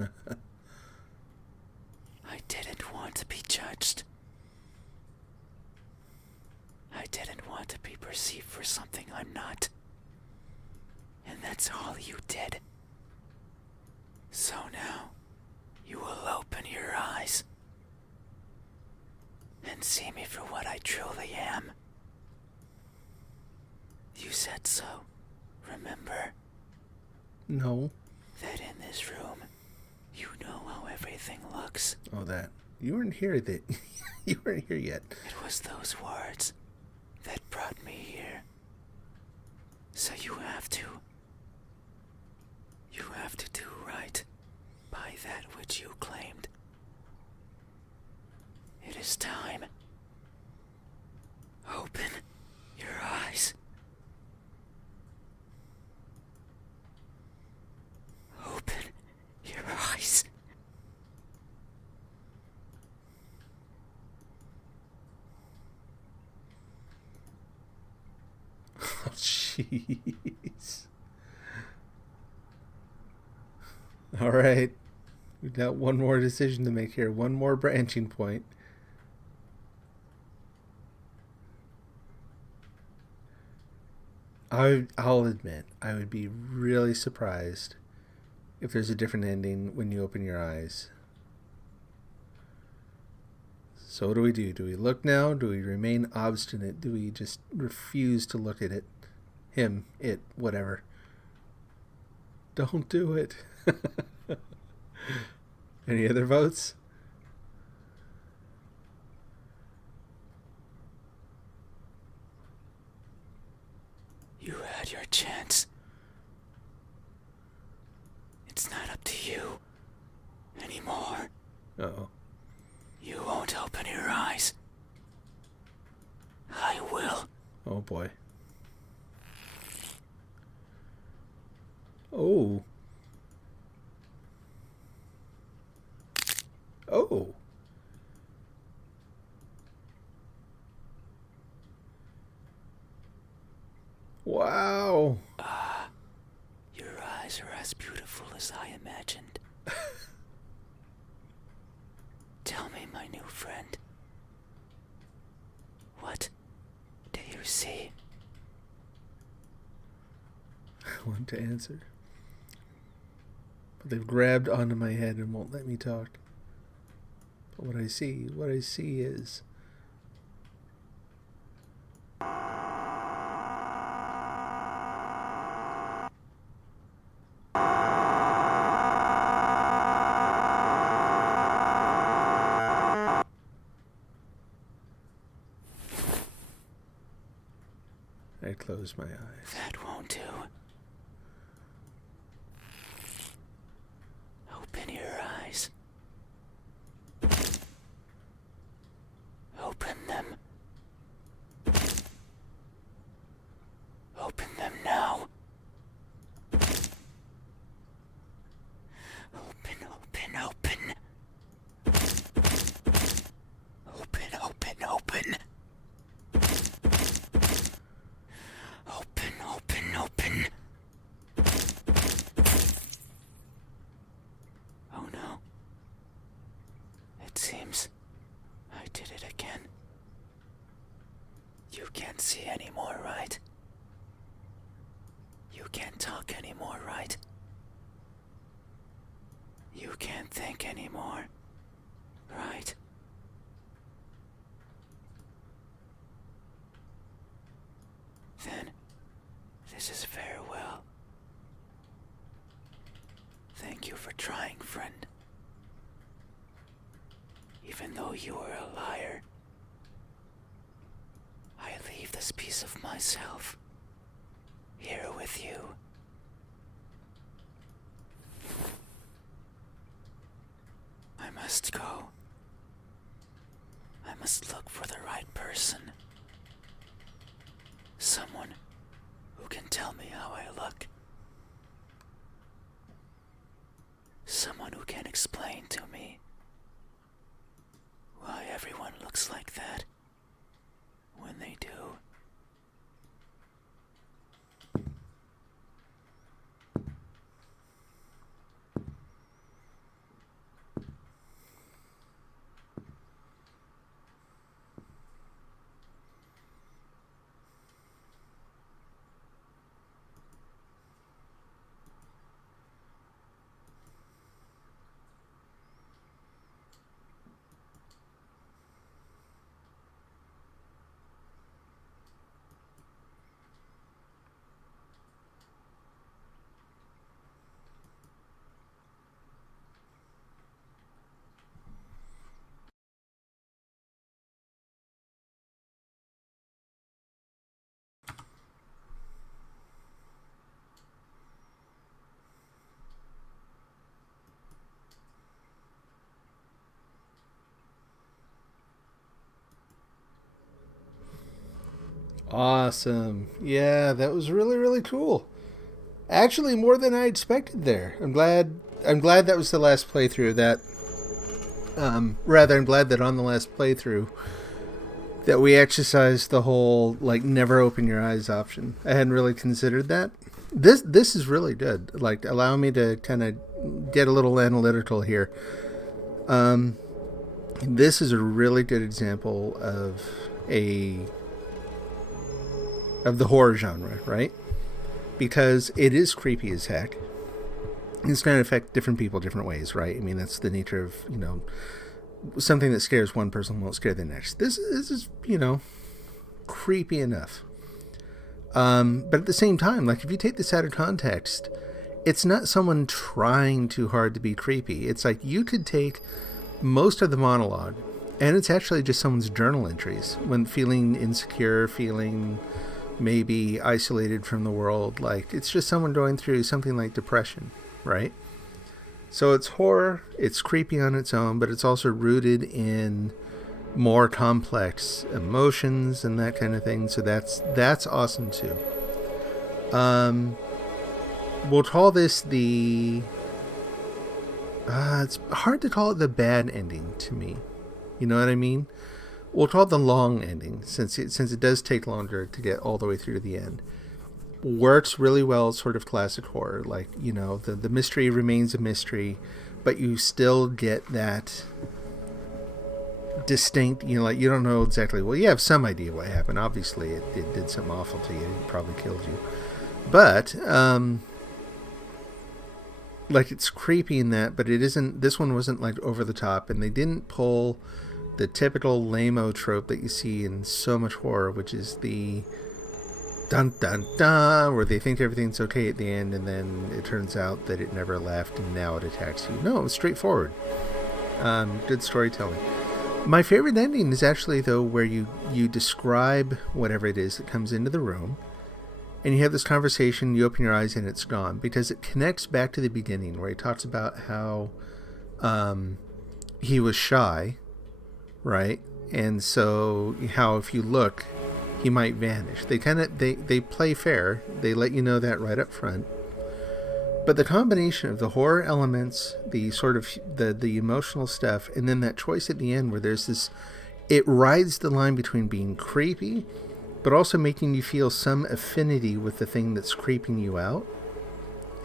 I didn't want to be judged. I didn't want to be perceived for something I'm not. And that's all you did. So now, you will open your eyes and see me for what I truly am. You said so, remember? No. That in this room, you know how everything looks. Oh, that. You weren't here that you weren't here yet. It was those words that brought me here. So you have to do right by that which you claimed. It is time. Open your eyes. Open your eyes. Oh, jeez. All right. We've got one more decision to make here. One more branching point. I'll admit, I would be really surprised if there's a different ending when you open your eyes. So what do we do? Do we look now? Do we remain obstinate? Do we just refuse to look at it? Him, it, whatever. Don't do it. Any other votes? You had your chance. It's not up to you anymore. Uh-oh. You won't open your eyes. I will. Oh, boy. Oh. Oh. Wow. Your eyes are as beautiful as I imagined. Tell me, my new friend. What do you see? I want to answer. But they've grabbed onto my head and won't let me talk. But what I see is... I close my eyes. That won't do. Open your eyes. Open them. Open them now. Open, open, open. Open, open, open. Open, open, open. Oh no. It seems I did it again. You can't see anymore, right? You can't talk anymore, right? You can't think anymore, right? Then, this is farewell. Thank you for trying, friend. Even though you were a liar, I leave this piece of myself here with you. I must go. I must look for the right person. Someone who can tell me how I look. Someone who can explain to me why everyone looks like that when they do. Awesome. Yeah, that was really, really cool. Actually, more than I expected there. I'm glad that was the last playthrough of that. Rather, I'm glad that on the last playthrough that we exercised the whole like never open your eyes option. I hadn't really considered that. This is really good. Like allow me to kind of get a little analytical here. This is a really good example of the horror genre, right? Because it is creepy as heck. It's going to affect different people different ways, right? I mean, that's the nature of, something that scares one person won't scare the next. This is, creepy enough. But at the same time, like if you take this out of context, it's not someone trying too hard to be creepy. It's like you could take most of the monologue and it's actually just someone's journal entries when feeling insecure, feeling maybe isolated from the world. Like it's just someone going through something like depression, right? So it's horror, it's creepy on its own, but it's also rooted in more complex emotions and that kind of thing. So that's awesome too. We'll call this the it's hard to call it the bad ending to me. You know what I mean? We'll call it the long ending since it does take longer to get all the way through to the end. Works really well, sort of classic horror. Like, the mystery remains a mystery, but you still get that distinct, like you don't know exactly, well, you have some idea what happened. Obviously, it did something awful to you. It probably killed you. But, like it's creepy in that, but it isn't, this one wasn't like over the top, and they didn't pull the typical lame-o trope that you see in so much horror, which is the dun dun dun, where they think everything's okay at the end, and then it turns out that it never left, and now it attacks you. No, it was straightforward. Good storytelling. My favorite ending is actually, though, where you describe whatever it is that comes into the room, and you have this conversation, you open your eyes, and it's gone, because it connects back to the beginning, where he talks about how he was shy, right? And so how if you look, he might vanish. They they play fair. They let you know that right up front. But the combination of the horror elements, the sort of the emotional stuff, and then that choice at the end where there's this, it rides the line between being creepy, but also making you feel some affinity with the thing that's creeping you out.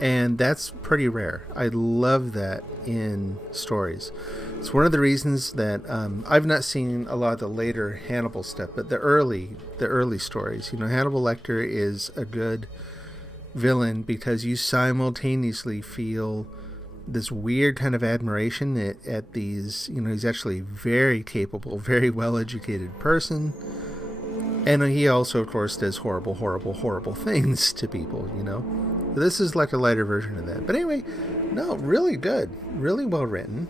And that's pretty rare. I love that in stories. It's one of the reasons that I've not seen a lot of the later Hannibal stuff, but the early stories. Hannibal Lecter is a good villain because you simultaneously feel this weird kind of admiration at these, he's actually very capable, very well-educated person. And he also, of course, does horrible, horrible, horrible things to people, This is like a lighter version of that. But anyway, no, really good. Really well written.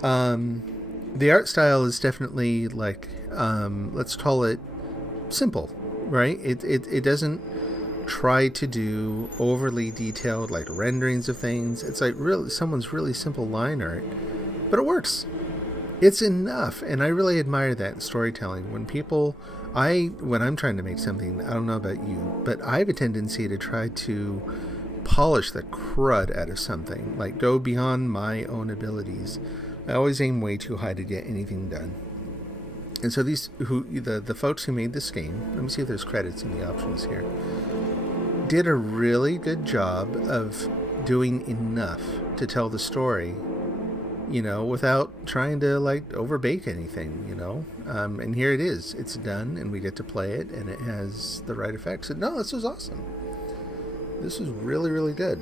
The art style is definitely like, let's call it simple, right? It doesn't try to do overly detailed, like, renderings of things. It's like really someone's really simple line art. But it works. It's enough. And I really admire that in storytelling. When I'm trying to make something, I don't know about you, but I have a tendency to try to polish the crud out of something, like go beyond my own abilities. I always aim way too high to get anything done. And so the folks who made this game, let me see if there's credits in the options here, did a really good job of doing enough to tell the story, without trying to like overbake anything, and here it is. It's done, and we get to play it, and it has the right effects. And no, this was awesome. This was really, really good.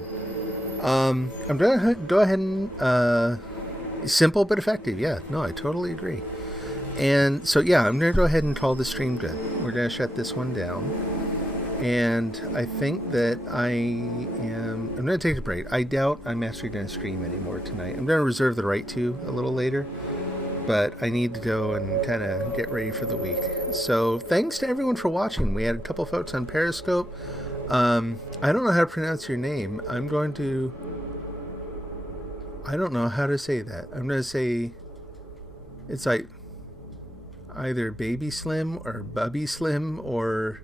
I'm gonna go ahead and simple but effective. Yeah, no, I totally agree. And so yeah, I'm gonna go ahead and call the stream good. We're gonna shut this one down. And I think that I'm going to take a break. I doubt I'm actually going to stream anymore tonight. I'm going to reserve the right to a little later, but I need to go and kind of get ready for the week. So thanks to everyone for watching. We had a couple folks on Periscope. I don't know how to pronounce your name. I don't know how to say that. I'm going to say it's like either Baby Slim or Bubby Slim or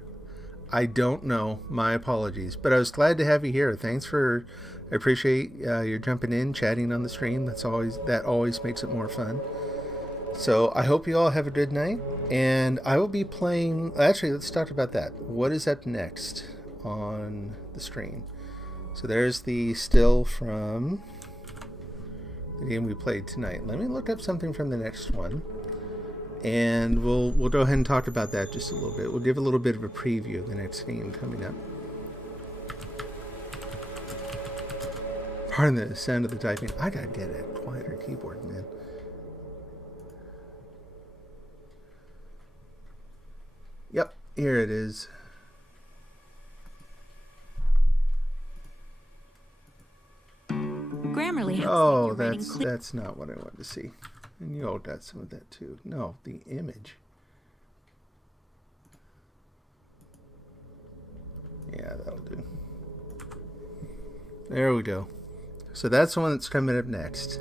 I don't know. My apologies. But I was glad to have you here. Thanks for... I appreciate your jumping in, chatting on the stream. That always makes it more fun. So I hope you all have a good night. And I will be playing... Actually, let's talk about that. What is up next on the stream? So there's the still from the game we played tonight. Let me look up something from the next one. And we'll go ahead and talk about that just a little bit. We'll give a little bit of a preview of the next game coming up. Pardon the sound of the typing. I gotta get a quieter keyboard, man. Yep, here it is. Grammarly has Oh, that's not what I wanted to see. And you all got some of that too. No, the image. Yeah, that'll do. There we go. So that's the one that's coming up next.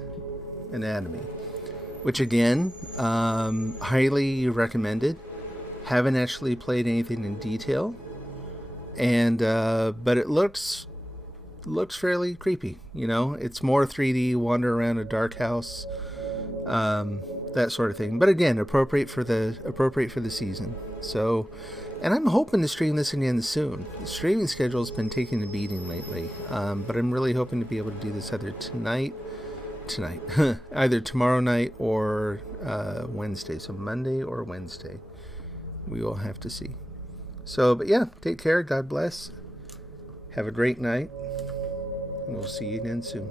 Anatomy. Which again, highly recommended. Haven't actually played anything in detail. And but it looks fairly creepy, you know. It's more 3D, wander around a dark house, that sort of thing. But again, appropriate for the season. So, and I'm hoping to stream this again soon. The streaming schedule's been taking a beating lately, but I'm really hoping to be able to do this either tonight, either tomorrow night or Wednesday. So Monday or Wednesday, we will have to see. So, but yeah, take care. God bless. Have a great night. And we'll see you again soon.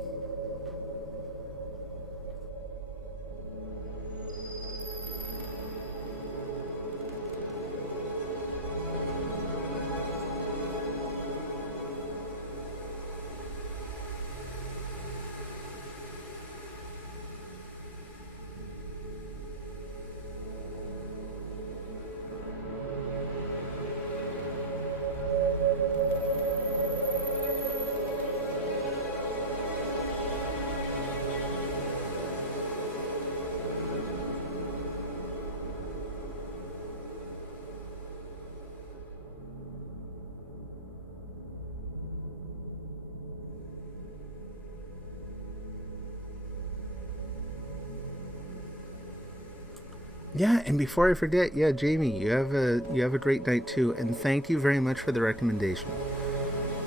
Yeah, and before I forget, yeah, Jamie, you have a great night too, and thank you very much for the recommendation.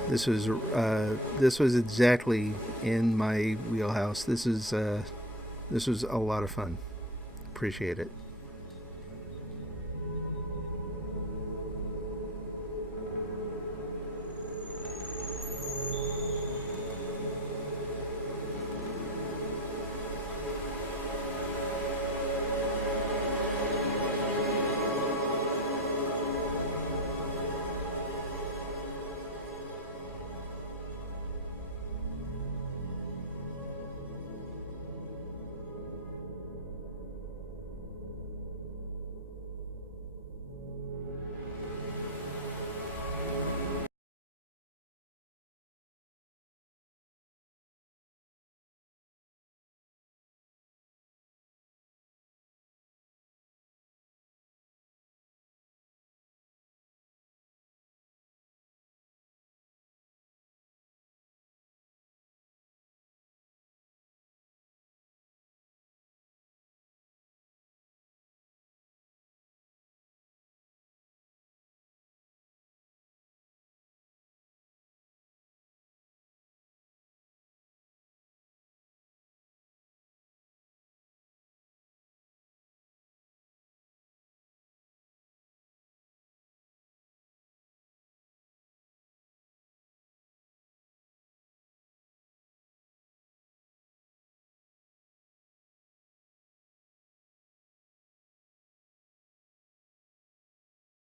This was exactly in my wheelhouse. This was a lot of fun. Appreciate it.